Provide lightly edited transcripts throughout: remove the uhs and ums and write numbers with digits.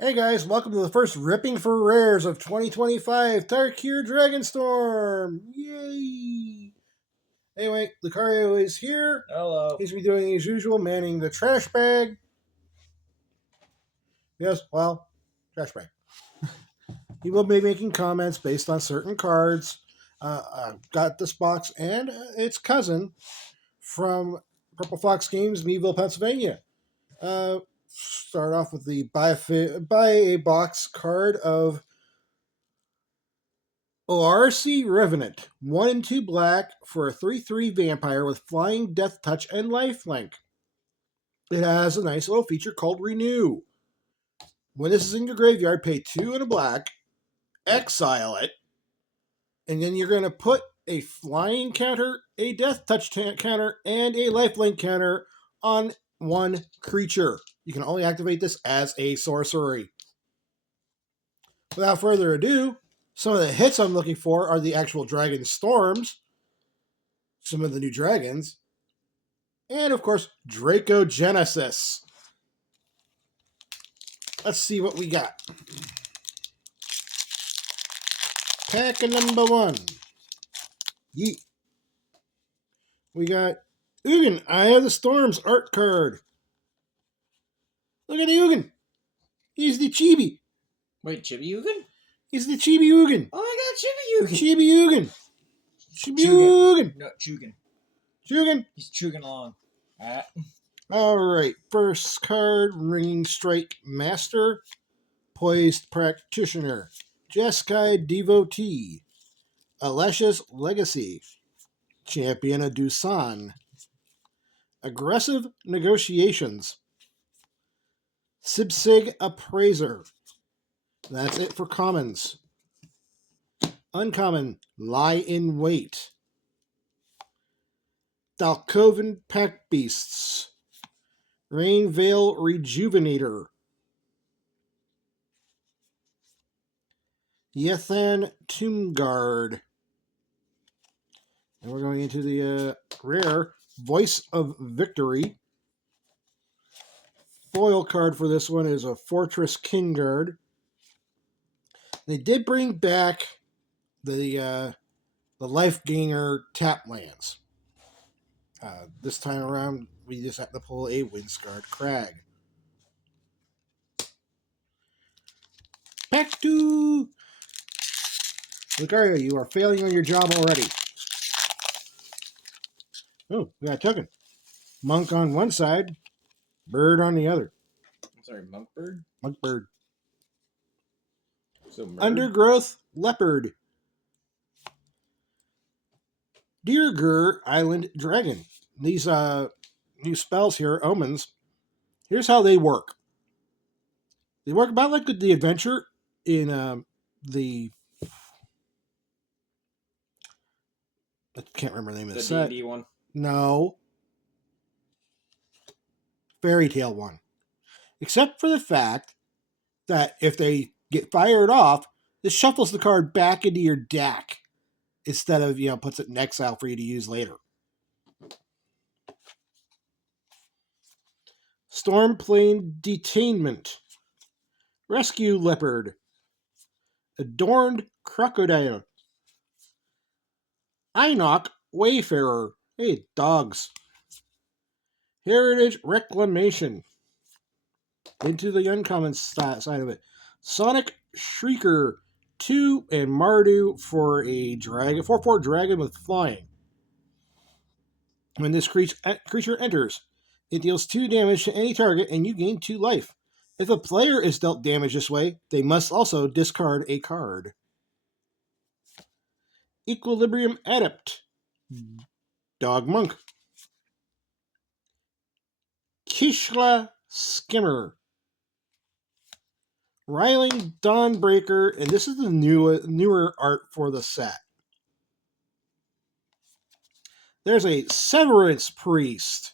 Hey guys, welcome to the first Ripping for Rares of 2025, Tarkir Dragonstorm! Yay! Anyway, Lucario is here. Hello. He's going to be doing his usual, manning the trash bag. Yes, well, trash bag. He will be making comments based on certain cards. Got this box and its cousin from Purple Fox Games, Meadville, Pennsylvania. Start off with the buy a box card of ORC Revenant, 1 and 2 black for a 3/3 vampire with flying, death touch, and lifelink. It has a nice little feature called Renew. When this is in your graveyard, pay 2 and a black, exile it, and then you're going to put a flying counter, a death touch counter, and a lifelink counter on one creature. You can only activate this as a sorcery. Without further ado, some of the hits I'm looking for are the actual Dragon Storms, some of the new dragons, and of course, Draco Genesis. Let's see what we got. Pack number 1. Yeet. We got Ugin, Eye of the Storms art card. Look at the Ugin. He's the chibi. Wait, Chibi Ugin? He's the chibi Ugin. Oh my god, Chibi Ugin! Chibi Ugin. Chibi Ugin. No, Chugin. Chugin. He's chugging along. Alright, first card, Ringing Strike Master, Poised Practitioner, Jeskai Devotee, Alesha's Legacy, Champion of Dusan, Aggressive Negotiations, Sibsig Appraiser. That's it for commons. Uncommon, Lie in Wait, Dalkovan Pack Beasts, Rainveil Rejuvenator, Yethan Tombguard. And we're going into the rare Voice of Victory. Foil card for this one is a Fortress Kingguard. They did bring back the Life Gainer tap lands. This time around, we just have to pull a Windscarred Crag. Pack 2! Lucario, you are failing on your job already. Oh, we got a token. Monk on one side, bird on the other. I'm sorry, Monkbird? Monkbird. So Undergrowth Leopard. Deergur Island Dragon. These new spells here, omens. Here's how they work. They work about like the adventure in the... I can't remember the name of the set. D&D one? No. Fairy Tale one. Except for the fact that if they get fired off, this shuffles the card back into your deck instead of, puts it in exile for you to use later. Stormplane Detainment. Rescue Leopard. Adorned Crocodile. Inoc Wayfarer. Hey, dogs. Heritage Reclamation. Into the uncommon side of it. Sonic Shrieker 2 and Mardu for a dragon, 4/4 dragon with flying. When this creature enters, it deals 2 damage to any target and you gain 2 life. If a player is dealt damage this way, they must also discard a card. Equilibrium Adept. Dog Monk. Kishla Skimmer. Riling Dawnbreaker, and this is the newer art for the set. There's a Severance Priest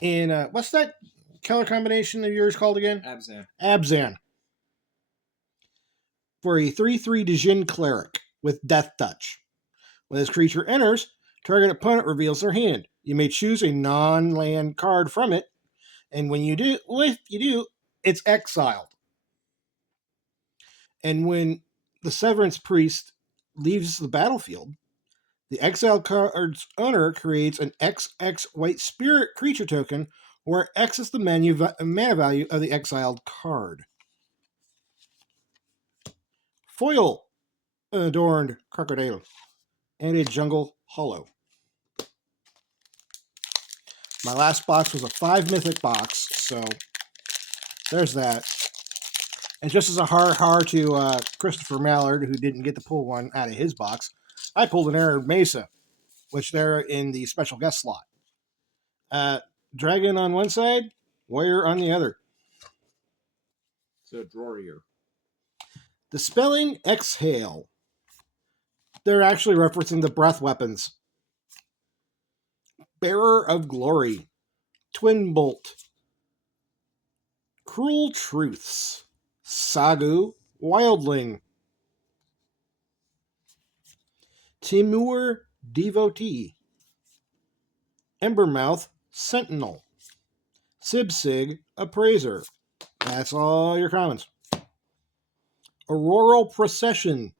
in, what's that color combination of yours called again? Abzan. Abzan. For a 3/3 Djinn Cleric with Death Touch. When this creature enters, target opponent reveals their hand. You may choose a non-land card from it, and when you do, it's exiled. And when the Severance Priest leaves the battlefield, the exiled card's owner creates an XX white spirit creature token, where X is the mana value of the exiled card. Foil adorned crocodile and a jungle hollow. My last box was a 5 mythic box, so there's that. And just as a har to Christopher Mallard, who didn't get to pull one out of his box, I pulled an Arid Mesa, which they're in the special guest slot. Dragon on one side, warrior on the other. So Drorier. Dispelling Exhale. They're actually referencing the breath weapons. Bearer of Glory. Twin Bolt. Cruel Truths. Sagu Wildling. Timur Devotee. Embermouth Sentinel. Sibsig Appraiser. That's all your commons. Auroral Procession.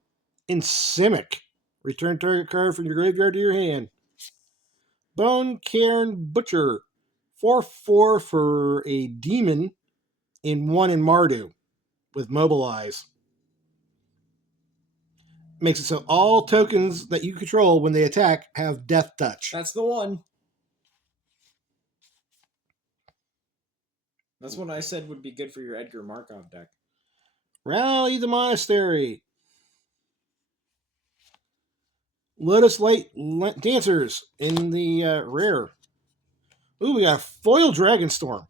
Insimic. Return target card from your graveyard to your hand. Bone Cairn Butcher. 4/4 for a demon in 1 in Mardu with Mobilize. Makes it so all tokens that you control when they attack have Death Touch. That's the one. That's what I said would be good for your Edgar Markov deck. Rally the Monastery. Lotus Light Dancers in the rare. Ooh, we got a Foil Dragonstorm.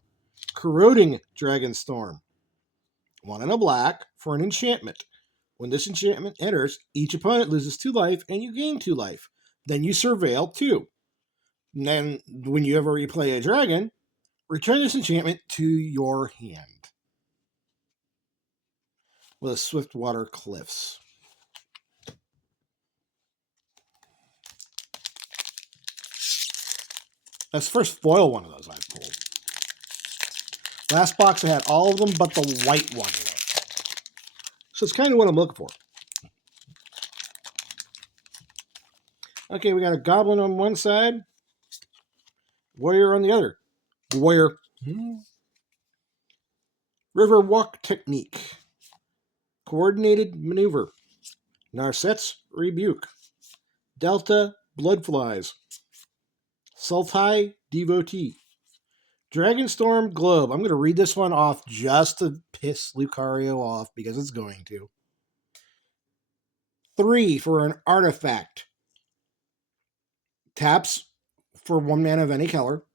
Corroding Dragonstorm. 1 and a black for an enchantment. When this enchantment enters, each opponent loses 2 life and you gain 2 life. Then you surveil 2. And then, when you ever replay a dragon, return this enchantment to your hand. With a Swiftwater Cliffs. That's the first foil one of those I've pulled. Last box I had all of them but the white one. So it's kind of what I'm looking for. Okay, we got a Goblin on one side. Warrior on the other. Warrior. River Walk Technique. Coordinated Maneuver. Narset's Rebuke. Delta Bloodflies. Sultai Devotee. Dragonstorm Globe. I'm going to read this one off just to piss Lucario off because it's going to. 3 for an artifact. Taps for 1 mana of any color.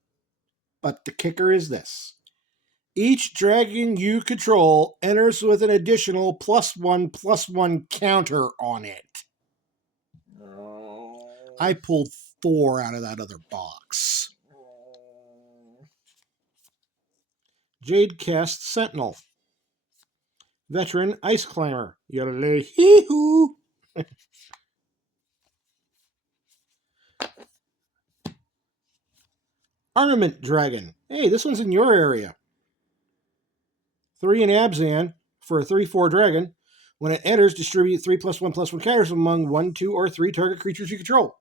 But the kicker is this. Each dragon you control enters with an additional +1/+1 counter on it. Oh. I pulled 4 out of that other box. Jadecast Sentinel. Veteran Ice Climber. Yodelay hee-hoo. Armament Dragon. Hey, this one's in your area. 3 in Abzan for a 3/4 dragon. When it enters, distribute 3 +1/+1 counters among 1, 2, or 3 target creatures you control.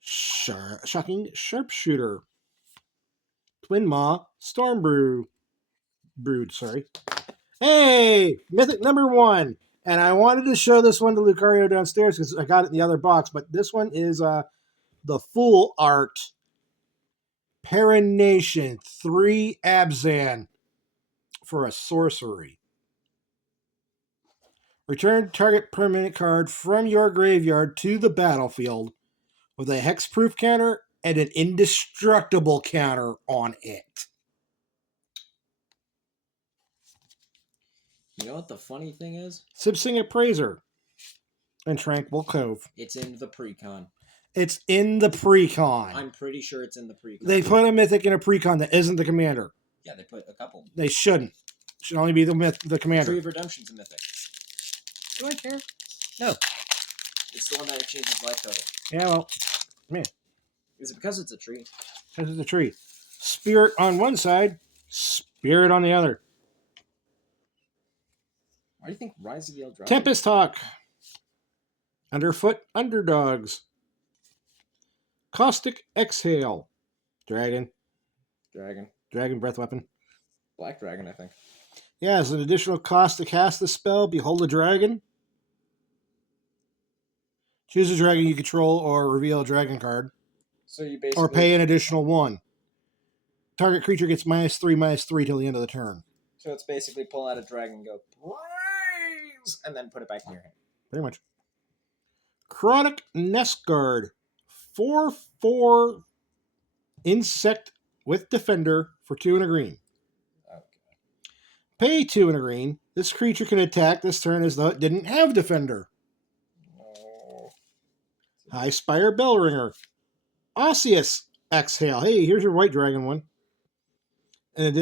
Shocking Sharpshooter. Twin Maw Stormbrood. Sorry. Hey! Mythic number 1. And I wanted to show this one to Lucario downstairs because I got it in the other box. But this one is the full art Perenation. 3 Abzan for a sorcery. Return target permanent card from your graveyard to the battlefield with a hexproof counter and an indestructible counter on it. You know what the funny thing is? Sibsing Appraiser and Tranquil Cove. It's in the precon. It's in the precon. I'm pretty sure it's in the precon. They put a mythic in a precon that isn't the commander. Yeah, they put a couple. They shouldn't. It should only be the commander. Tree of Redemption's a mythic. Do I care? No. It's the one that changes life total. Yeah, well, man. Is it because it's a tree? This is the tree. Spirit on one side, spirit on the other. Why do you think Rise of the Eldrazi? Tempest Hawk. Underfoot Underdogs. Caustic Exhale. Dragon. Dragon Breath Weapon. Black Dragon, I think. Yeah, as an additional cost to cast the spell, Behold a Dragon. Choose a dragon you control or reveal a dragon card. So you basically... Or pay an additional 1. Target creature gets -3/-3 till the end of the turn. So it's basically pull out a dragon and go, Praise! And then put it back in your hand. Pretty much. Chronic Nest Guard. 4/4 insect with defender for 2 and a green. Okay. Pay 2 and a green. This creature can attack this turn as though it didn't have defender. Oh. High Spire Bellringer. Osseous Exhale. Hey, here's your white dragon one. In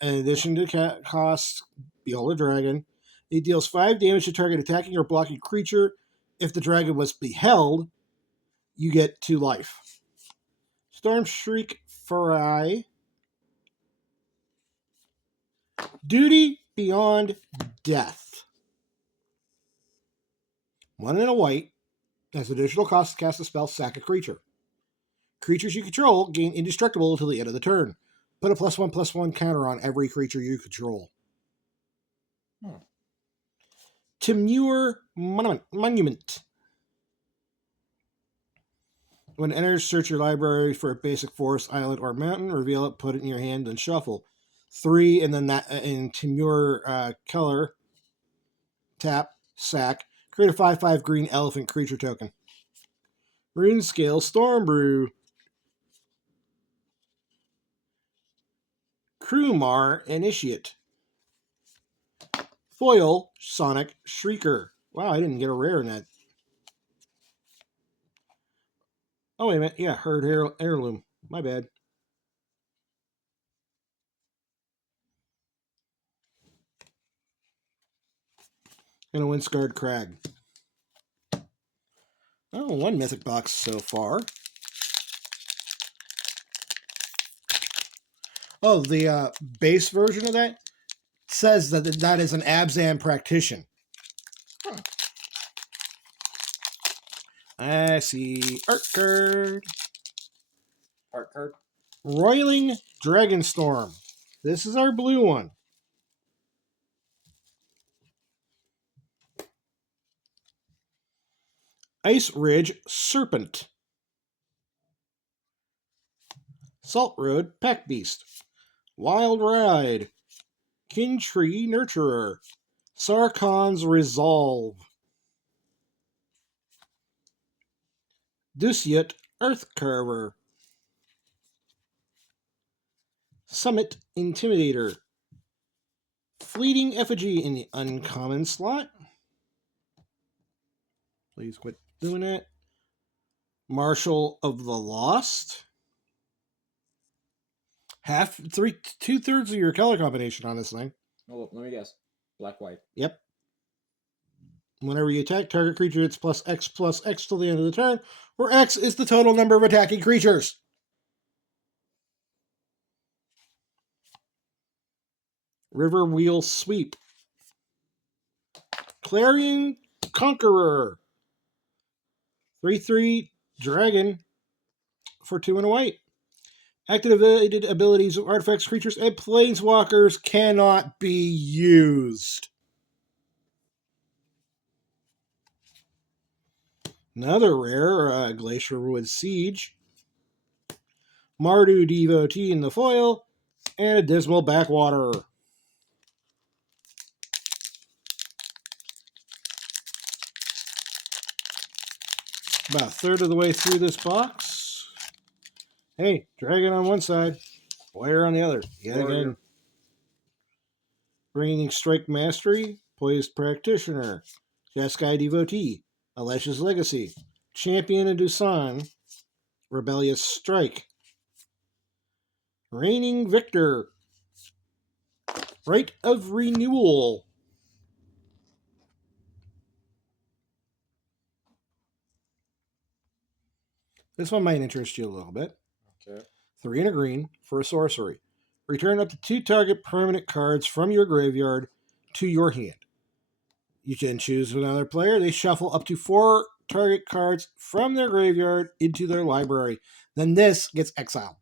addition to cost, Behold a Dragon. It deals 5 damage to target attacking or blocking creature. If the dragon was beheld, you get 2 life. Storm Shriek Farai. Duty Beyond Death. 1 and a white. Has additional cost to cast a spell, sack a creature. Creatures you control gain indestructible until the end of the turn. Put a +1/+1 counter on every creature you control. Temur Monument. When it enters, search your library for a basic forest, island, or mountain. Reveal it, put it in your hand, and shuffle. 3, and then that in Temur color. Tap, sack. Create a 5/5 green elephant creature token. Runescale Stormbrew. Krumar Initiate. Foil Sonic Shrieker. Wow, I didn't get a rare in that. Oh, wait a minute. Yeah, Herd Heirloom. My bad. And a Windscarred Crag. Oh, 1 mythic box so far. Oh, the base version of that says that that is an Abzan Practitioner. I see art card. Art card? Roiling Dragonstorm. This is our blue one. Ice Ridge Serpent. Salt Road Pack Beast. Wild Ride. Kin Tree Nurturer. Sarkon's Resolve. Dusiat Earthcarver. Summit Intimidator. Fleeting Effigy in the uncommon slot. Please quit doing it. Marshal of the Lost. 2/3 of your color combination on this thing. Oh, let me guess. Black-white. Yep. Whenever you attack, target creature gets +X/+X till the end of the turn, where X is the total number of attacking creatures. River Wheel Sweep. Clarion Conqueror. 3/3 dragon for 2 and a white. Activated abilities of artifacts, creatures, and planeswalkers cannot be used. Another rare, Glacierwood Siege. Mardu Devotee in the foil, and a Dismal Backwater. About a third of the way through this box. Hey, dragon on one side, warrior on the other. Yet again. Bringing Strike Mastery, Poised Practitioner, Jeskai Devotee, Alesh's Legacy, Champion of Dusan, Rebellious Strike, Reigning Victor, Rite of Renewal. This one might interest you a little bit. Okay. 3 and a green for a sorcery. Return up to 2 target permanent cards from your graveyard to your hand. You can choose another player. They shuffle up to 4 target cards from their graveyard into their library. Then this gets exiled.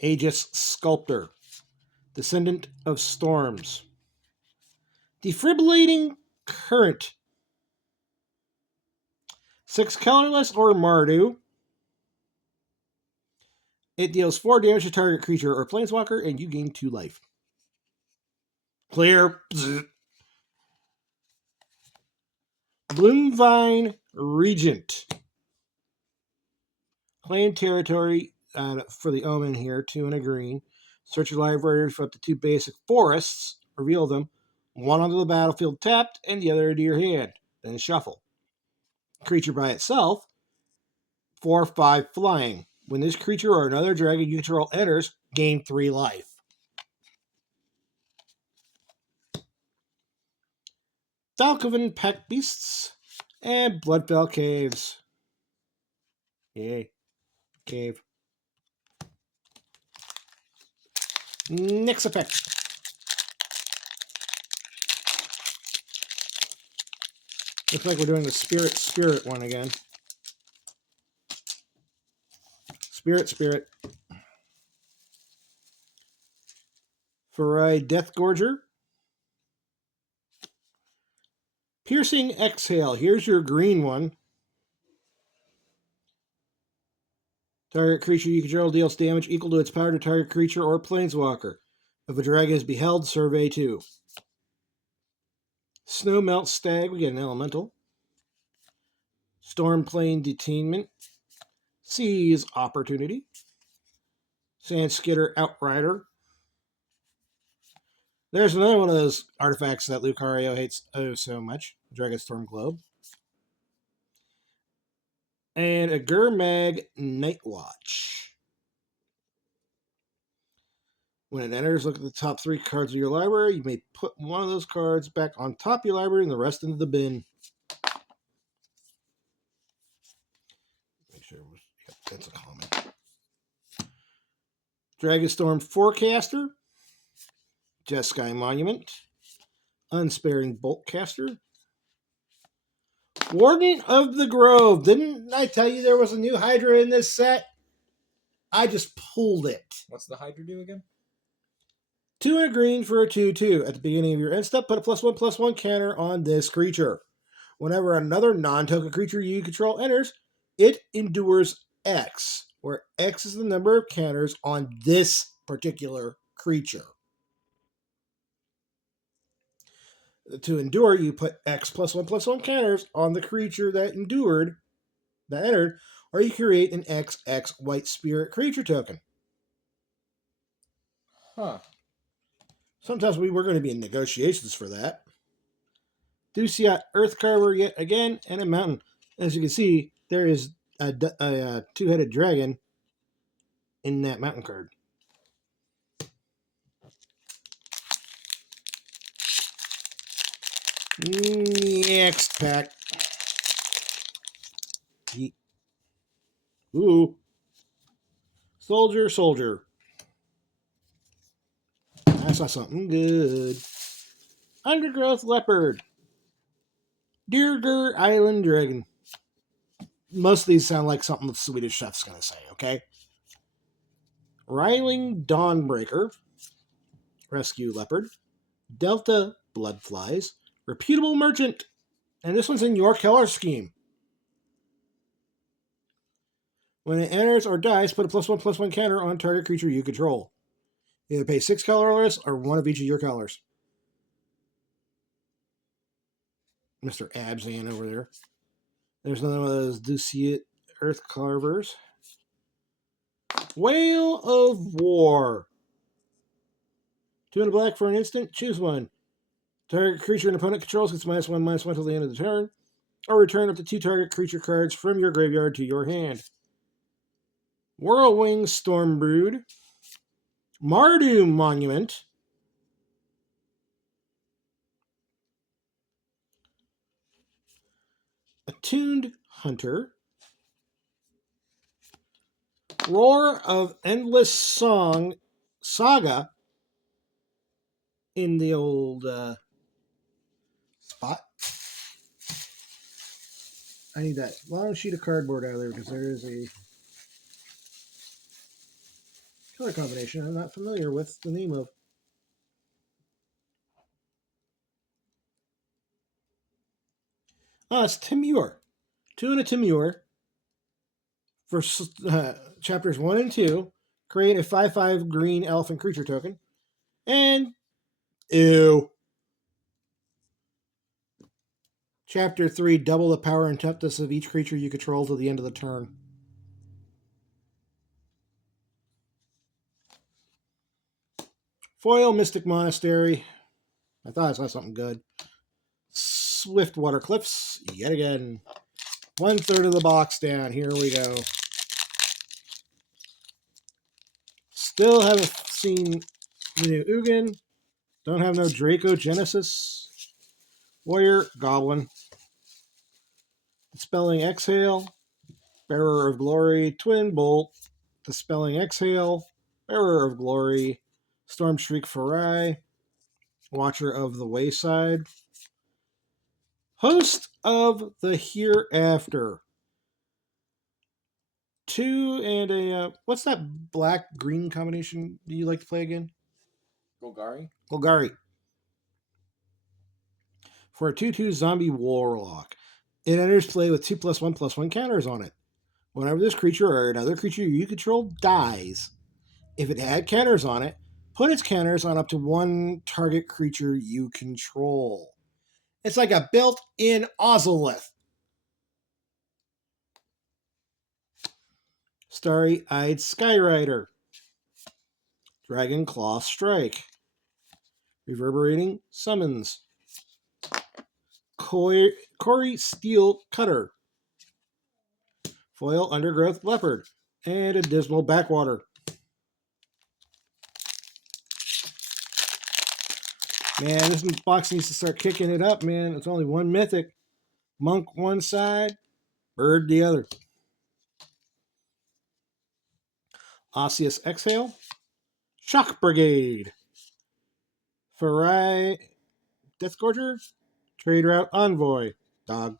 Aegis Sculptor, Descendant of Storms. Defibrillating Current. 6 colorless or Mardu. It deals 4 damage to target creature or planeswalker, and you gain 2 life. Clear. Bloomvine Regent. Claim territory for the Omen here, 2 and a green. Search your library for up to 2 basic forests. Reveal them. 1 onto the battlefield tapped, and the other into your hand. Then shuffle. Creature by itself. 4/5 flying. When this creature or another dragon you control enters, gain 3 life. Falcoven Pack Beasts and Bloodfell Caves. Yay. Cave. Next effect. Looks like we're doing the Spirit one again. Spirit. Farai Deathgorger. Piercing Exhale. Here's your green one. Target creature you control deals damage equal to its power to target creature or planeswalker. If a dragon is beheld, survey 2. Snowmelt Stag, we get an elemental. Stormplane Detainment. Seize Opportunity. Sandskidder Outrider. There's another one of those artifacts that Lucario hates so much. Dragonstorm Globe. And a Gurmag Nightwatch. When it enters, look at the top 3 cards of your library. You may put one of those cards back on top of your library and the rest into the bin. Make sure that's a comment. Dragonstorm Forecaster. Jeskai Monument. Unsparing Boltcaster. Warden of the Grove. Didn't I tell you there was a new Hydra in this set? I just pulled it. What's the Hydra do again? 2 and a green for a 2/2. At the beginning of your end step, put a +1/+1 counter on this creature. Whenever another non-token creature you control enters, it endures X, where X is the number of counters on this particular creature. To endure, you put X +1/+1 counters on the creature that entered, or you create an XX White Spirit creature token. Huh. Sometimes we were going to be in negotiations for that. Dusiat Earthcarver yet again, and a mountain. As you can see, there is a 2-headed dragon in that mountain card. Next pack. Ooh. Soldier. I saw something good. Undergrowth Leopard. Dirger Island Dragon. Most of these sound like something the Swedish chef's going to say, okay? Riling Dawnbreaker. Rescue Leopard. Delta Bloodflies. Reputable Merchant. And this one's in your color scheme. When it enters or dies, put a +1/+1 counter on target creature you control. Either pay 6 colorless or 1 of each of your colors. Mr. Abzan over there. There's another one of those Dusiat Earth Carvers. Whale of War. 2 and a black for an instant. Choose one. Target creature an opponent controls gets -1/-1 till the end of the turn. Or return up to 2 target creature cards from your graveyard to your hand. Whirlwing Stormbrood. Mardu Monument. Attuned Hunter. Roar of Endless Song Saga. in the old spot. I need that long sheet of cardboard out of there because there is a color combination I'm not familiar with the name of. Oh, it's Timur. 2 and a Timur for chapters 1 and 2. Create a 5/5 green elephant creature token. And ew. Chapter 3, double the power and toughness of each creature you control till the end of the turn. Foil Mystic Monastery. I thought I saw something good. Swiftwater Cliffs, yet again. 1/3 of the box down. Here we go. Still haven't seen the new Ugin. Don't have no Draco Genesis. Warrior Goblin. Dispelling Exhale. Bearer of Glory. Twin Bolt. Dispelling Exhale. Bearer of Glory. Storm Shriek Farai. Watcher of the Wayside. Host of the Hereafter. 2 and a what's that black green combination do you like to play again? Golgari. Golgari. For a 2/2 zombie warlock. It enters play with 2+1/+1 counters on it. Whenever this creature or another creature you control dies, if it had counters on it, put its counters on up to one target creature you control. It's like a built-in Ozolith. Starry-Eyed Skyrider. Dragon Claw Strike. Reverberating Summons. Cory Steel Cutter. Foil Undergrowth Leopard. And a Dismal Backwater. Man, this box needs to start kicking it up, man. It's only one mythic. Monk one side, Bird the other. Osseous Exhale. Shock Brigade. Farai Deathgorger. Trade Route Envoy. Dog.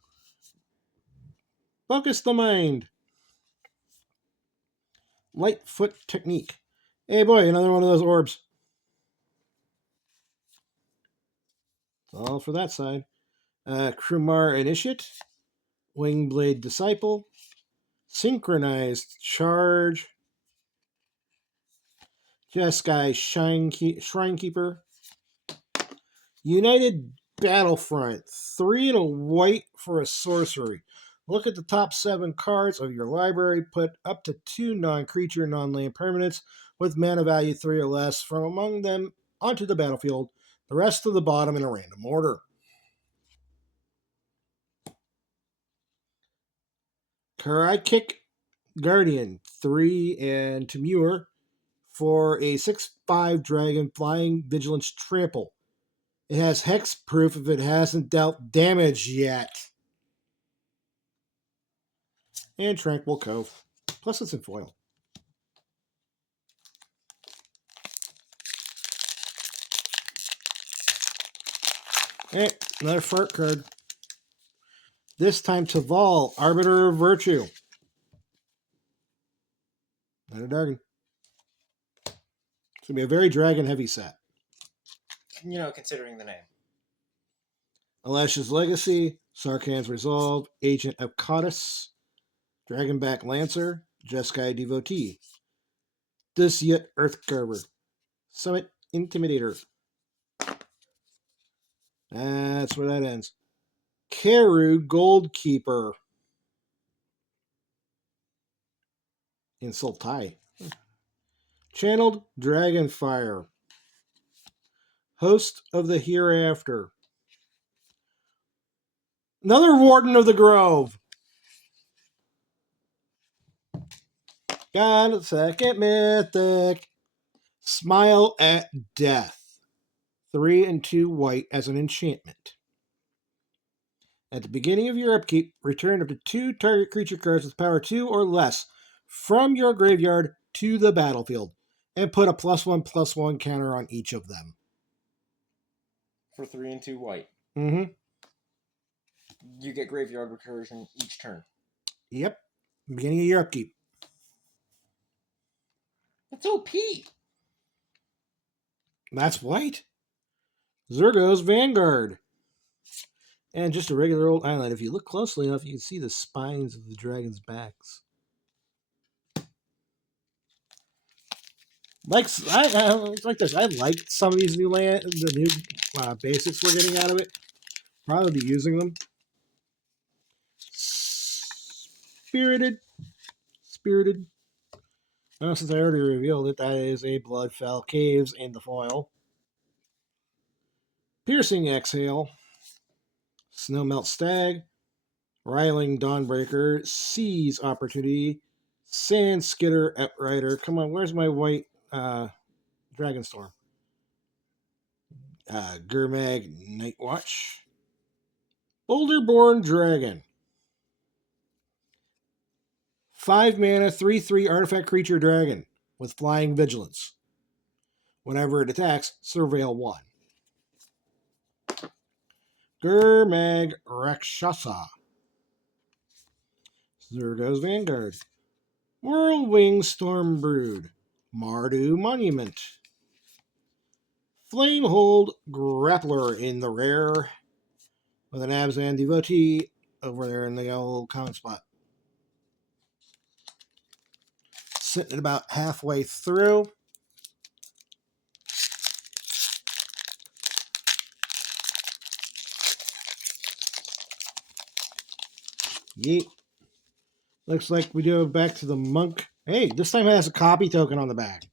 Focus the Mind. Lightfoot Technique. Hey boy, another one of those orbs. All for that side. Krumar Initiate. Wingblade Disciple. Synchronized Charge. Jeskai Shrinekeeper. United Battlefront. 3 and a white for a sorcery. Look at the top 7 cards of your library. Put up to 2 non-creature, non-land permanents with mana value 3 or less from among them onto the battlefield. The rest to the bottom in a random order. Karaikik Guardian. 3 and Timur for a 6/5 dragon flying vigilance trample. It has hex proof if it hasn't dealt damage yet. And Tranquil Cove. Plus it's in foil. And another fart card. This time Taval, Arbiter of Virtue. Another dragon. It's going to be a very dragon-heavy set. You know, considering the name. Alash's Legacy, Sarkhan's Resolve, Agent of Codis, Dragonback Lancer, Jeskai Devotee, Disyut Earthcarver, Summit Intimidator. That's where that ends. Keru Goldkeeper. In Sultai. Channeled Dragonfire. Host of the Hereafter. Another Warden of the Grove. Got a second mythic. Smile at Death. 3 and 2 white as an enchantment. At the beginning of your upkeep, return up to 2 target creature cards with power 2 or less from your graveyard to the battlefield, and put a +1/+1 counter on each of them. for 3 and 2 white. Mm-hmm. You get graveyard recursion each turn. Yep. Beginning of your upkeep. That's OP. That's white. Zurgo's Vanguard. And just a regular old island. If you look closely enough, you can see the spines of the dragon's backs. Like this. I like some of these new basics we're getting out of it. Probably be using them. Spirited. Oh, since I already revealed it, that is a Bloodfell Caves in the foil. Piercing Exhale. Snowmelt Stag. Riling Dawnbreaker. Seize Opportunity. Sand Skidder Rider. Come on, where's my white Dragonstorm? Gurmag Nightwatch. Boulderborn Dragon. 5 mana, 3/3 artifact creature dragon with flying vigilance. Whenever it attacks, surveil 1. Gurmag Rakshasa. Zurgo's Vanguard. Whirlwing Stormbrood. Mardu Monument. Flamehold Grappler in the rare with an Abzan Devotee over there in the old common spot. Sitting about halfway through. Yeet. Looks like we go back to the monk. Hey, this time it has a copy token on the back.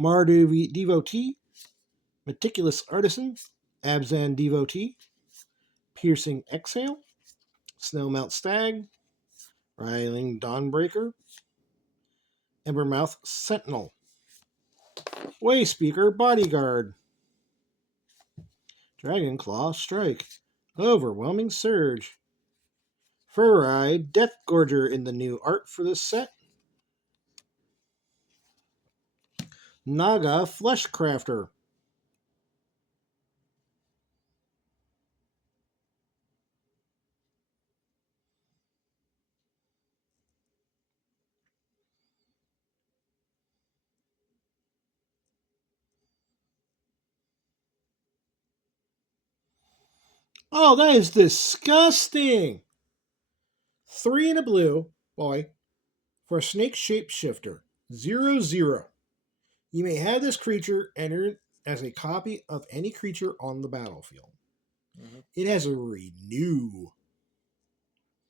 Mardu Devotee. Meticulous Artisan. Abzan Devotee. Piercing Exhale. Snowmelt Stag. Riling Dawnbreaker. Embermouth Sentinel. Wayspeaker Bodyguard. Dragonclaw Strike. Overwhelming Surge. Fur-Eye Deathgorger in the new art for this set. Naga Fleshcrafter. Oh, that is disgusting! 3 and a blue, boy, for a snake shapeshifter. 0/0. You may have this creature entered as a copy of any creature on the battlefield. Mm-hmm. It has a renew.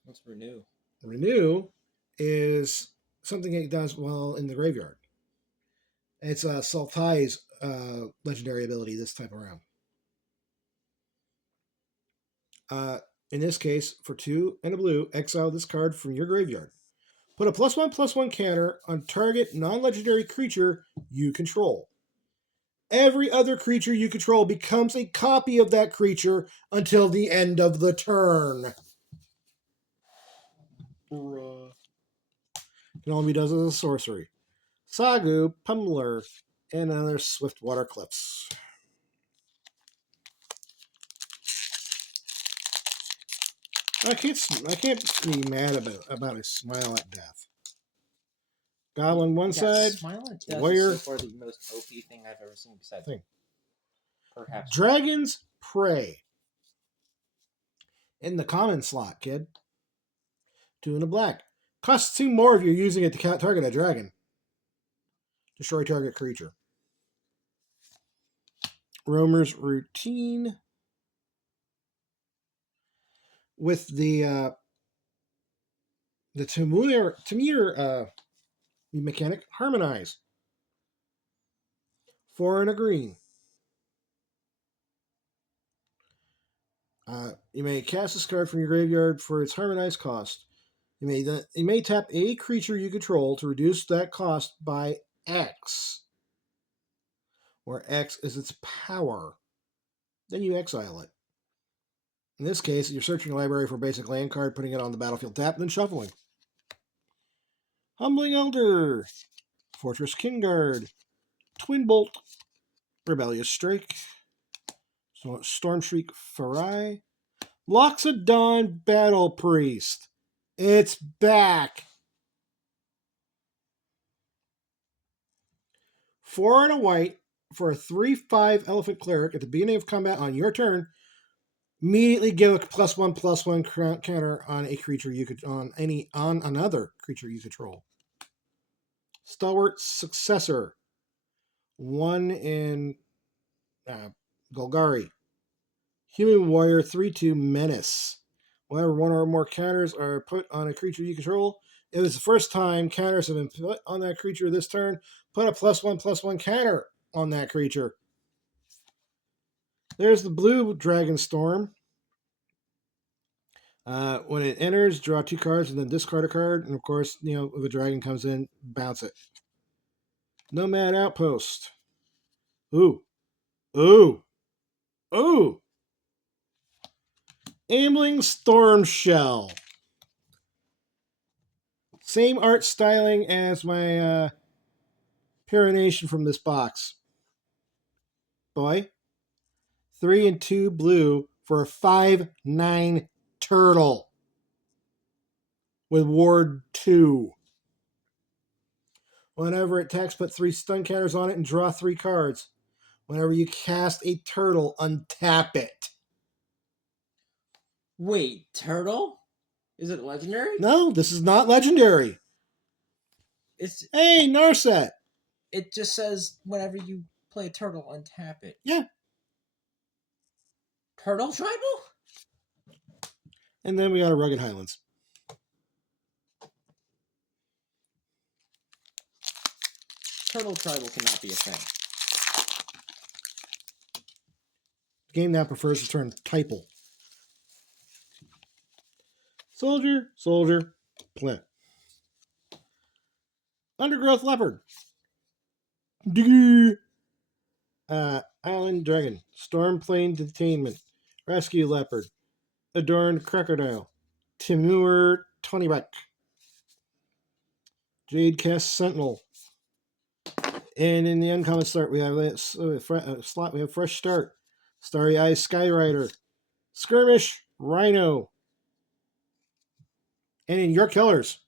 What's renew? Renew is something it does well in the graveyard. It's Sultai's legendary ability this time around. In this case, for 2 and a blue, exile this card from your graveyard. Put a +1/+1 counter on target non-legendary creature you control. Every other creature you control becomes a copy of that creature until the end of the turn. Bruh. Can only be done as a sorcery. Sagu, Pummeler, and other Swiftwater Cliffs. I can't be mad about a Smile at Death. Goblin one side, Smile at Death Warrior. is so far the most OP thing I've ever seen besides perhaps Dragon's Prey. In the common slot, kid. 2 and a black. Costs 2 more if you're using it to target a dragon. Destroy target creature. Roamer's Routine. With the Tamir mechanic, Harmonize. 4 and a green. You may cast this card from your graveyard for its Harmonize cost. You may tap a creature you control to reduce that cost by X, where X is its power. Then you exile it. In this case, you're searching your library for a basic land card, putting it on the battlefield tap, then shuffling. Humbling Elder, Fortress Kingguard, Twin Bolt, Rebellious Strike, Storm Shriek Farai. Loxodon Battle Priest. It's back. 4 and a white for a 3/5 Elephant Cleric at the beginning of combat on your turn. Immediately give a +1/+1 counter on a creature you could on another creature you control. Stalwart Successor. 1 in Golgari. Human Warrior 3/2 Menace. Whenever one or more counters are put on a creature you control, if it's the first time counters have been put on that creature this turn, put a +1/+1 counter on that creature. There's the blue Dragonstorm. When it enters, draw 2 cards and then discard a card. And of course, if a dragon comes in, bounce it. Nomad Outpost. Ooh. Ooh. Ooh. Ambling Storm Shell. Same art styling as my Pyronation from this box. Boy. 3 and 2 blue for a 5/9 turtle. With Ward 2. Whenever it attacks, put 3 stun counters on it and draw 3 cards. Whenever you cast a turtle, untap it. Wait, turtle? Is it legendary? No, this is not legendary. Hey, Narset. It just says whenever you play a turtle, untap it. Yeah. Turtle tribal? And then we got a Rugged Highlands. Turtle tribal cannot be a thing. The game now prefers the term typal. Soldier, plant. Undergrowth Leopard. Island Dragon. Stormplane Detainment. Rescue Leopard. Adorned Crocodile. Timur Tonybuck. Jade Cast Sentinel. And in the uncommon slot, we have Fresh Start. Starry Eyes Skyrider. Skirmish Rhino. And in your killers.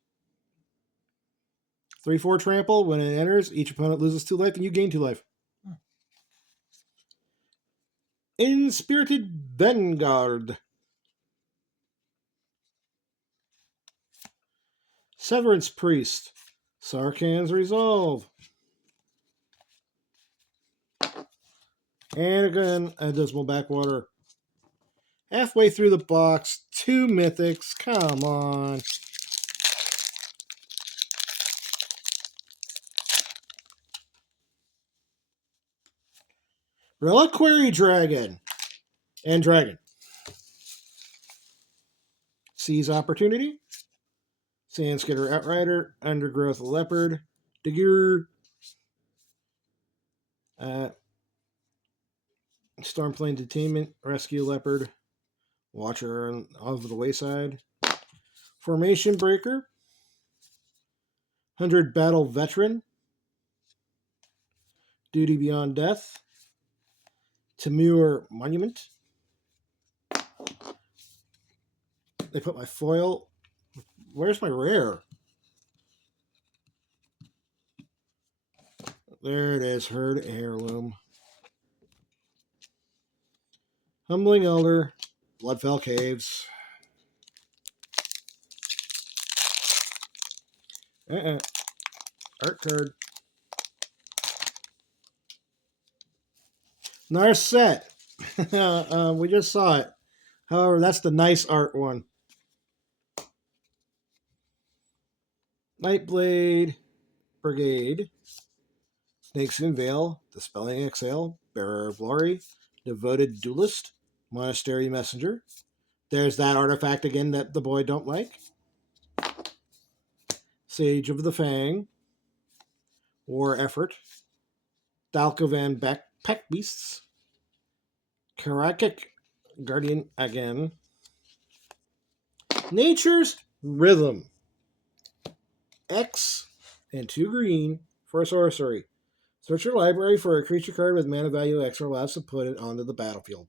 3/4 trample. When it enters, each opponent loses 2 life and you gain 2 life. Inspirited Vanguard. Severance Priest. Sarkhan's Resolve. And again, a Dismal Backwater. Halfway through the box, 2 mythics. Come on. Reliquary Dragon. And Dragon. Seize Opportunity. Sandskidder Outrider. Undergrowth Leopard. Digger. Stormplane Detainment. Rescue Leopard. Watcher of the Wayside. Formation Breaker. 100 Battle Veteran. Duty Beyond Death. Timur Monument. They put my foil. Where's my rare? There it is. Herd Heirloom. Humbling Elder. Bloodfell Caves. Art card. Narset. We just saw it. However, that's the nice art one. Nightblade Brigade. Snakeskin Veil. Dispelling Exhale. Bearer of Glory. Devoted Duelist. Monastery Messenger. There's that artifact again that the boy don't like. Sage of the Fang. War Effort. Dalkovan Pack Beasts. Karakik Guardian again. Nature's Rhythm. X and 2 green for a sorcery. Search your library for a creature card with mana value X or less and put it onto the battlefield.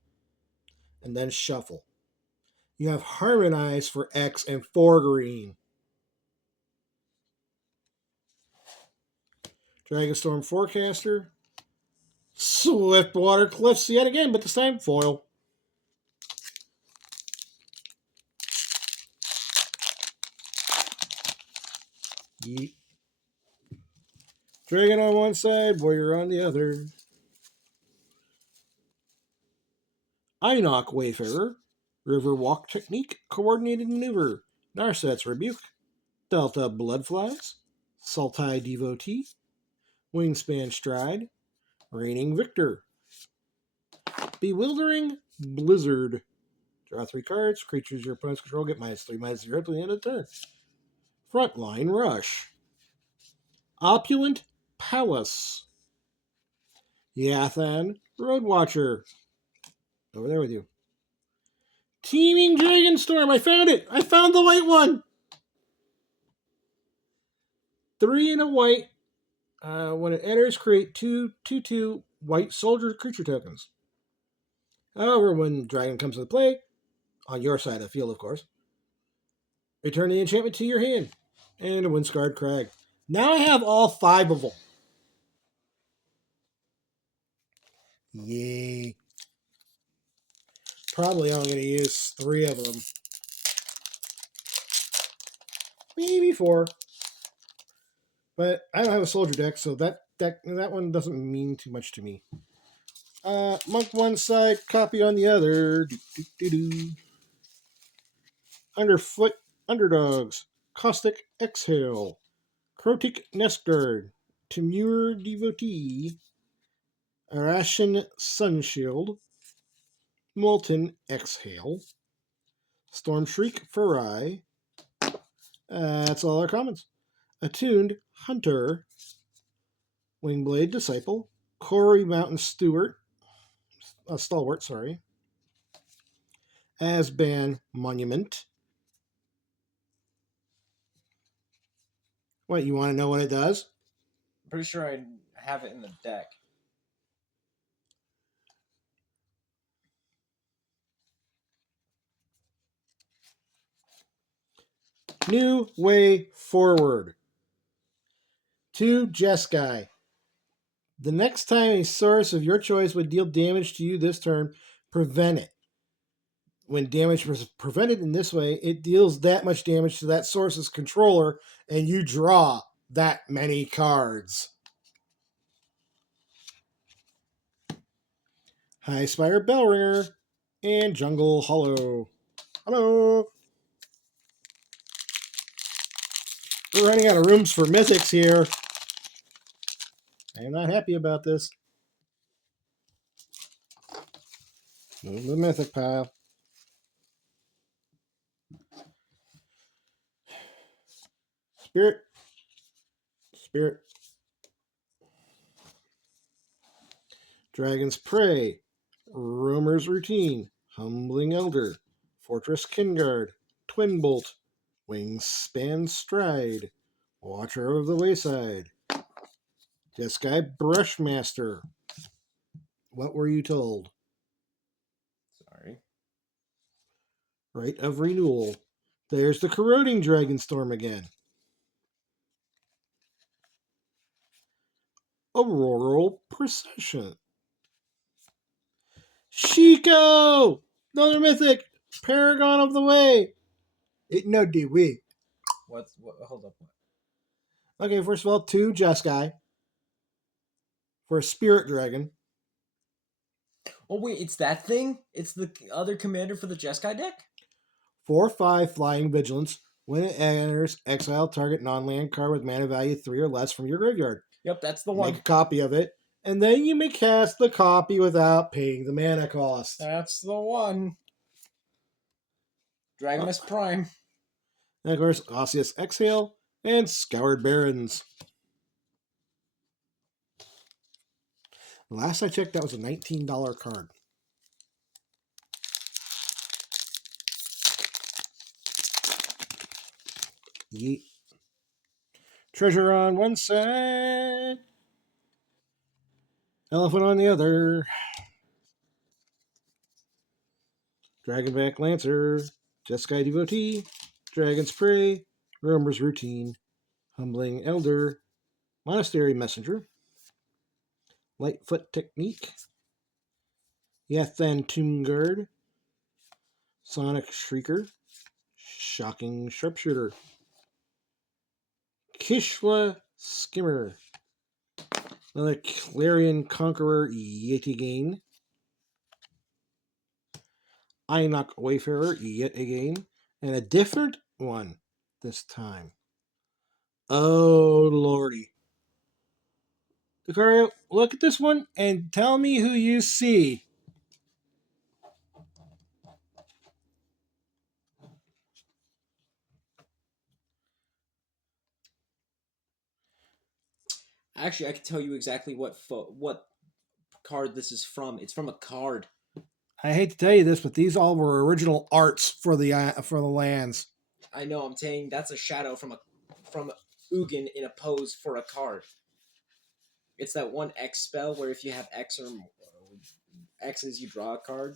and then shuffle. You have Harmonize for X and 4 green. Dragonstorm Forecaster. Swiftwater Cliffs yet again, but this time foil. Yeet. Dragon on one side, Warrior on the other. Inoc Wayfarer. Riverwalk Technique, Coordinated Maneuver. Narset's Rebuke. Delta Bloodflies. Sultai Devotee. Wingspan Stride. Reigning Victor. Bewildering Blizzard. Draw 3 cards. Creatures your opponent's control get -3/-0 to the end of the turn. Frontline Rush. Opulent Palace. Yathan Roadwatcher. Over there with you. Teeming Dragonstorm. I found it. I found the white one. 3 and a white. When it enters, create 2/2 white soldier creature tokens. However, when dragon comes into play, on your side of the field, of course, return the enchantment to your hand. And a Windscarred Crag. Now I have all 5 of them. Yay. Probably only going to use 3 of them. Maybe 4. But I don't have a soldier deck, so that one doesn't mean too much to me. Monk one side, copy on the other. Underfoot Underdogs. Caustic Exhale. Crotic Nestguard. Timur Devotee. Arashin Sunshield. Molten Exhale. Storm Shriek Farai. That's all our comments. Attuned Hunter. Wingblade Disciple. Corey Mountain Stalwart. Asban Monument. What, you want to know what it does? I'm pretty sure I have it in the deck. New Way Forward. 2 Jeskai. The next time a source of your choice would deal damage to you this turn, prevent it. When damage was prevented in this way, it deals that much damage to that source's controller, and you draw that many cards. High Spire Bellringer and Jungle Hollow. Hello. We're running out of rooms for mythics here. I'm not happy about this. Move the mythic pile. Spirit. Dragon's Prey. Roamer's Routine. Humbling Elder. Fortress Kinguard. Twin Bolt. Wingspan Stride. Watcher of the Wayside. Jeskai Brushmaster. What were you told? Sorry. Rite of Renewal. There's the Corroding Dragonstorm again. Auroral Procession. Shiko! Another mythic! Paragon of the Way! It no do we. What? Hold up. Okay, first of all, 2 Jeskai. For a Spirit Dragon. Oh wait, it's that thing? It's the other commander for the Jeskai deck? 4/5 Flying Vigilance. When it enters, exile target non-land card with mana value 3 or less from your graveyard. Yep, that's the one. Make a copy of it, and then you may cast the copy without paying the mana cost. That's the one. Dragonus Prime. And of course, Osseous Exhale and Scoured Barrens. Last I checked, that was a $19 card. Yeet. Treasure on one side. Elephant on the other. Dragonback Lancer, Jeskai Devotee, Dragon's Prey, Roamer's Routine, Humbling Elder, Monastery Messenger, Lightfoot Technique, Yathan Tomb Guard, Sonic Shrieker, Shocking Sharpshooter, Kishla Skimmer, another Clarion Conqueror Yeti Gain, Einok Wayfarer yet again, and a different one this time. Oh lordy. Lucario, look at this one and tell me who you see. Actually, I can tell you exactly what card this is from. It's from a card. I hate to tell you this, but these all were original arts for the lands. I know. I'm saying that's a shadow from Ugin in a pose for a card. It's that one X spell where if you have X or X's, you draw a card.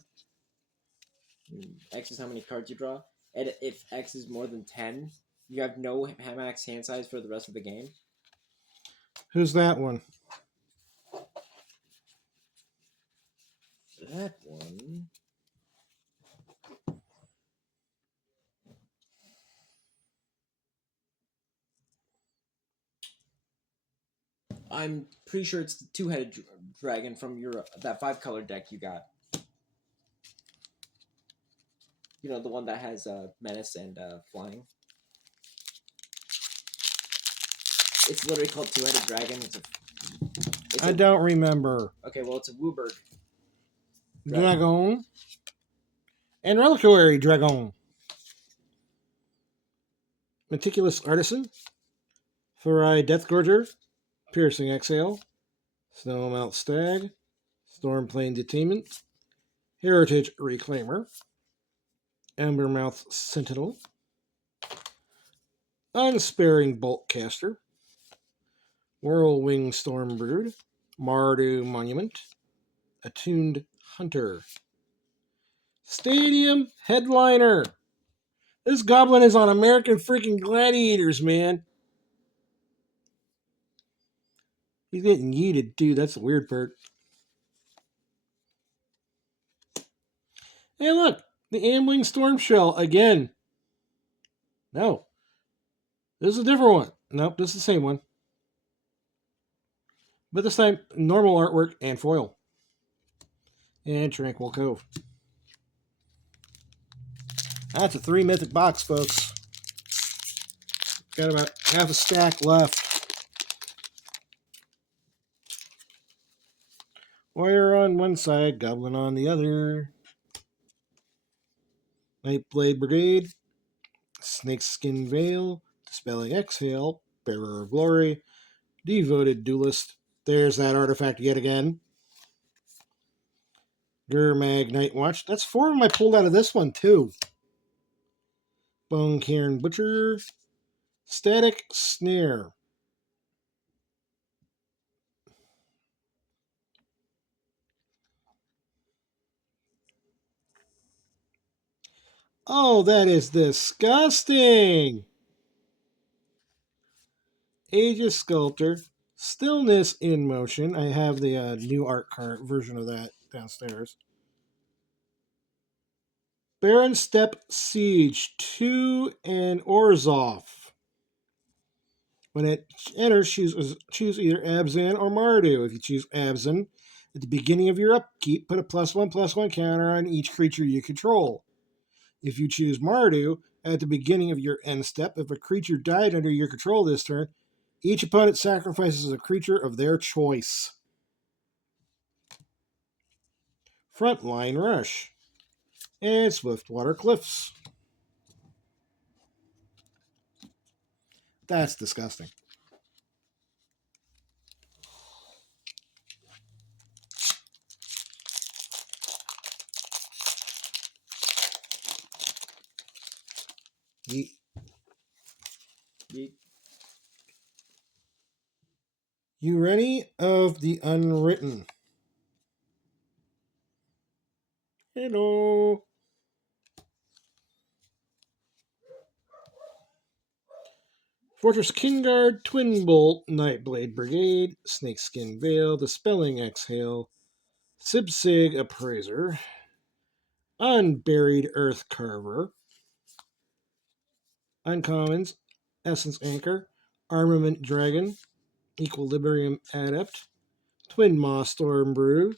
X is how many cards you draw. And if X is more than 10, you have no max hand size for the rest of the game. Who's that one? That one. I'm pretty sure it's the two-headed dragon from that 5-color deck you got. You know, the one that has menace and flying. It's literally called two-headed dragon. I don't remember. Okay, well, it's a Wooburg. Dragon. And Reliquary Dragon. Meticulous Artisan. Farai Deathgorger. Piercing Exhale. Snowmount Stag. Stormplane Detainment. Heritage Reclaimer. Embermouth Sentinel. Unsparing Bolt Caster. Whirlwing Stormbrood. Mardu Monument. Attuned Hunter. Stadium Headliner. This goblin is on American freaking Gladiators, man. He's getting yeeted, too. That's the weird part. Hey, look. The Ambling Stormshell again. No. This is a different one. Nope, this is the same one. But this time, normal artwork and foil. And Tranquil Cove. That's a 3 mythic box, folks. Got about half a stack left. Warrior on one side, Goblin on the other. Nightblade Brigade. Snakeskin Veil. Dispelling Exhale. Bearer of Glory. Devoted Duelist. There's that artifact yet again. Gurmag Night Watch. That's 4 of them I pulled out of this one, too. Bone Cairn Butcher. Static Snare. Oh, that is disgusting. Aegis Sculptor. Stillness in Motion. I have the new art card version of that downstairs. Baron Step Siege 2 and Orzhov. When it enters, choose either Abzan or Mardu. If you choose Abzan, at the beginning of your upkeep, put a +1/+1 counter on each creature you control. If you choose Mardu, at the beginning of your end step, if a creature died under your control this turn, each opponent sacrifices a creature of their choice. Frontline Rush. And Swiftwater Cliffs. That's disgusting. Yeet. Yeet. Ureni of the Unwritten. Hello. Fortress Kingguard, Twin Bolt, Nightblade Brigade, Snakeskin Veil, Dispelling Exhale, Sibsig Appraiser, Unburied Earth Carver, Uncommons, Essence Anchor, Armament Dragon, Equilibrium Adept, Twin Maw Stormbrew,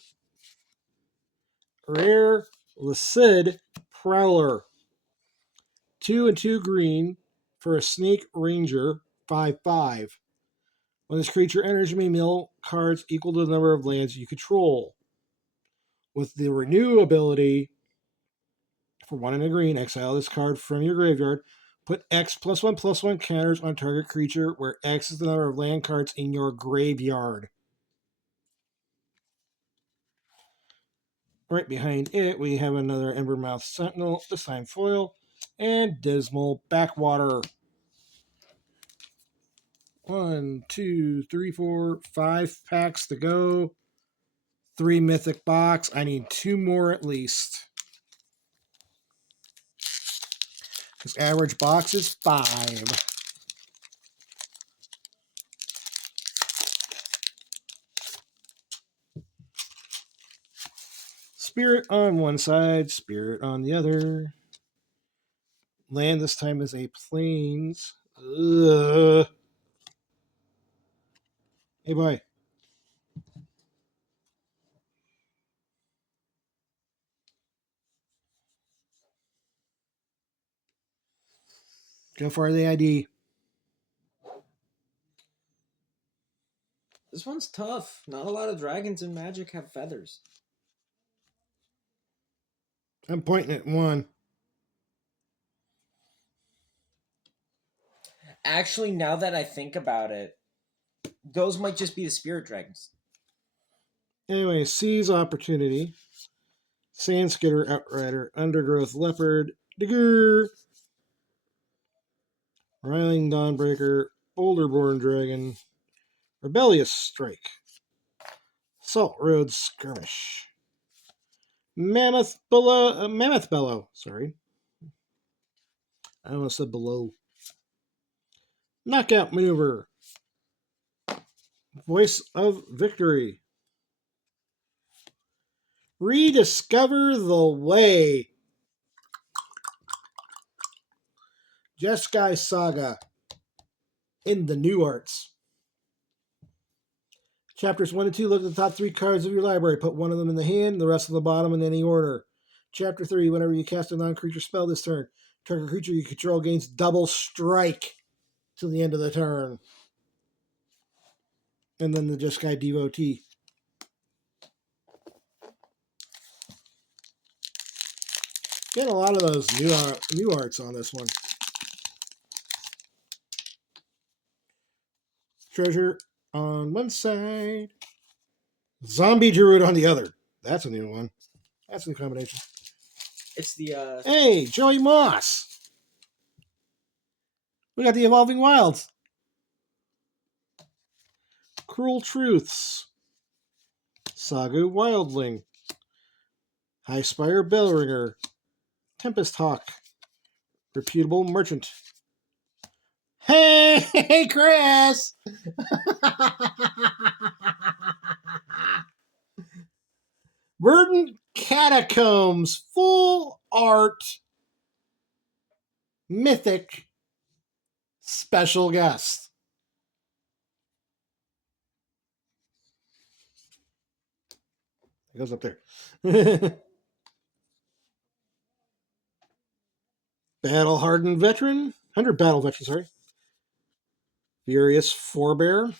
Rare Lacid Prowler, 2 and 2 green for a Snake Ranger 5/5. When this creature enters, you may mill cards equal to the number of lands you control. With the Renew ability, for 1 and a green, exile this card from your graveyard. Put X +1/+1 counters on target creature, where X is the number of land cards in your graveyard. Right behind it, we have another Embermouth Sentinel, this time foil, and Dismal Backwater. 1, 2, 3, 4, 5 packs to go. 3 mythic box. I need 2 more at least. This average box is 5. Spirit on one side, Spirit on the other. Land this time is a Plains. Ugh. Hey, boy. Go for the ID. This one's tough. Not a lot of dragons in Magic have feathers. I'm pointing at 1. Actually, now that I think about it, those might just be the spirit dragons. Anyway, Seize Opportunity. Sandskitter Outrider. Undergrowth Leopard. Digger. Riling Dawnbreaker. Boulderborn Dragon. Rebellious Strike. Salt Road Skirmish. Mammoth Bellow. Sorry. I almost said below. Knockout Maneuver. Voice of Victory. Rediscover the Way. Jeskai Saga. In the New Arts. Chapters 1 and 2 look at the top 3 cards of your library. Put one of them in the hand, the rest on the bottom in any order. Chapter 3, whenever you cast a non-creature spell this turn, target creature you control gains double strike till the end of the turn. And then the Jeskai Devotee. Get a lot of those new arts on this one. Treasure on one side. Zombie Druid on the other. That's a new one. That's a new combination. It's the Hey, Joey Moss. We got the Evolving Wilds. Cruel Truths. Sagu Wildling. Highspire Bellringer. Tempest Hawk. Reputable Merchant. Hey, Chris! Verdant Catacombs, full art, mythic, special guest. It goes up there. Battle Hardened Veteran, 100 Battle Veteran, sorry. Furious Forebear,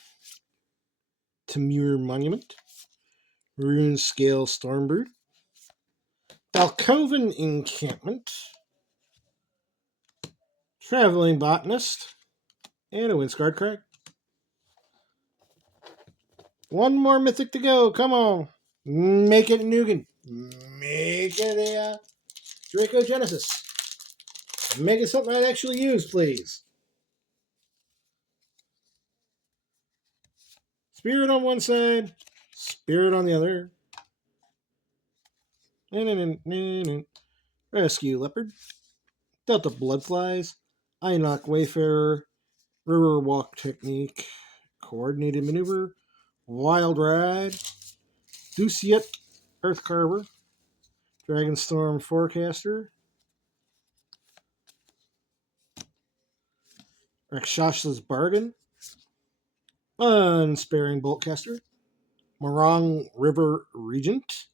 Temur Monument, Rune Scale Stormbrood, Balcoven Encampment, Traveling Botanist, and a Windscarred Crag. One more mythic to go. Come on. Make it Nugan. Make it a Draco Genesis. Make it something I'd actually use, please. Spirit on one side, Spirit on the other. Rescue Leopard, Delta Bloodflies, Einok Wayfarer, River Walk Technique, Coordinated Maneuver, Wild Ride, Duciet Earth Carver, Dragonstorm Forecaster, Rakshas's Bargain, Unsparing Boltcaster, Morong River Regent,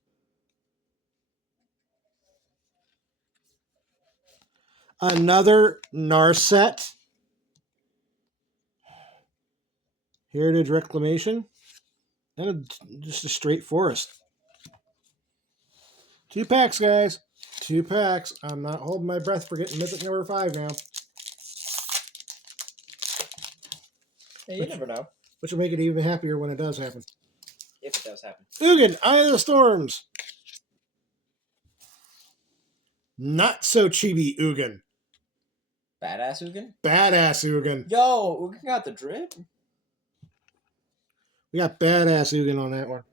another Narset, Heritage Reclamation, and just a straight forest. 2 packs, guys. 2 packs. I'm not holding my breath for getting Mythic number 5 now. Hey, you never know Which will make it even happier when it does happen. if it does happen. Ugin, Eye of the Storms. Not so chibi Ugin. Badass Ugin? Badass Ugin. Yo, Ugin got the drip? We got badass Ugin on that one.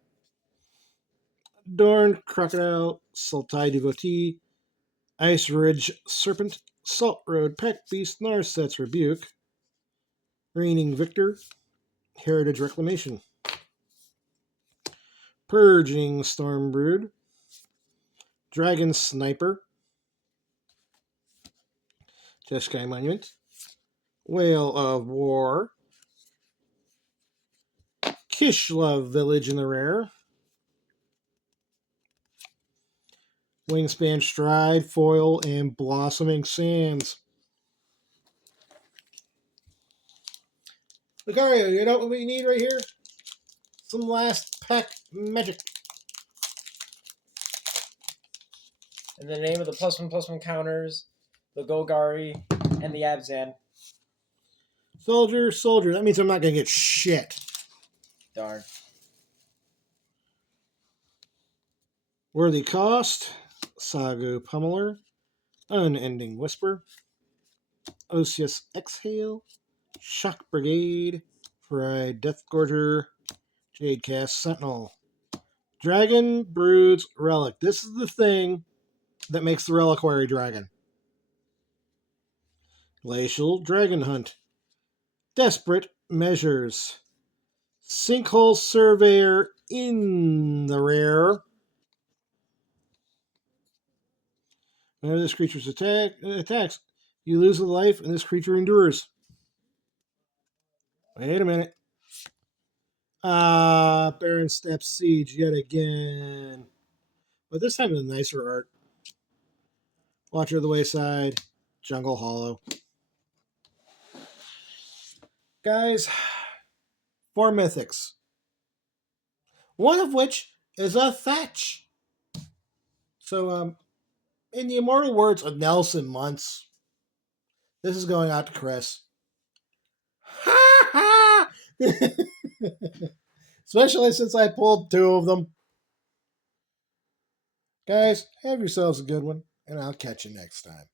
Dorn, Crocodile, Sultai Devotee, Ice Ridge Serpent, Salt Road Pack Beast, Narset's Rebuke, Reigning Victor, Heritage Reclamation, Purging Stormbrood, Dragon Sniper, Jeskai Monument, Whale of War, Kishlov Village in the rare, Wingspan Stride, Foil, and Blossoming Sands. Lucario, you know what we need right here? Some last pack magic. In the name of the +1/+1 counters, the Golgari, and the Abzan. Soldier, soldier. That means I'm not going to get shit. Darn. Worthy Cost, Sagu Pummeler, Unending Whisper, Osius Exhale, Shock Brigade, Fried Death Gorger, Jadecast Sentinel, Dragon Broods Relic. This is the thing that makes the Reliquary Dragon. Glacial Dragon Hunt, Desperate Measures, Sinkhole Surveyor in the rare. Whenever this creature's attacks, you lose a life and this creature endures. Wait a minute. Baron Step Siege yet again. But this time with nicer art. Watcher of the Wayside, Jungle Hollow. Guys, 4 mythics. One of which is a Thatch. So, in the immortal words of Nelson Muntz, this is going out to Chris. Ha ha! Especially since I pulled 2 of them. Guys, have yourselves a good one, and I'll catch you next time.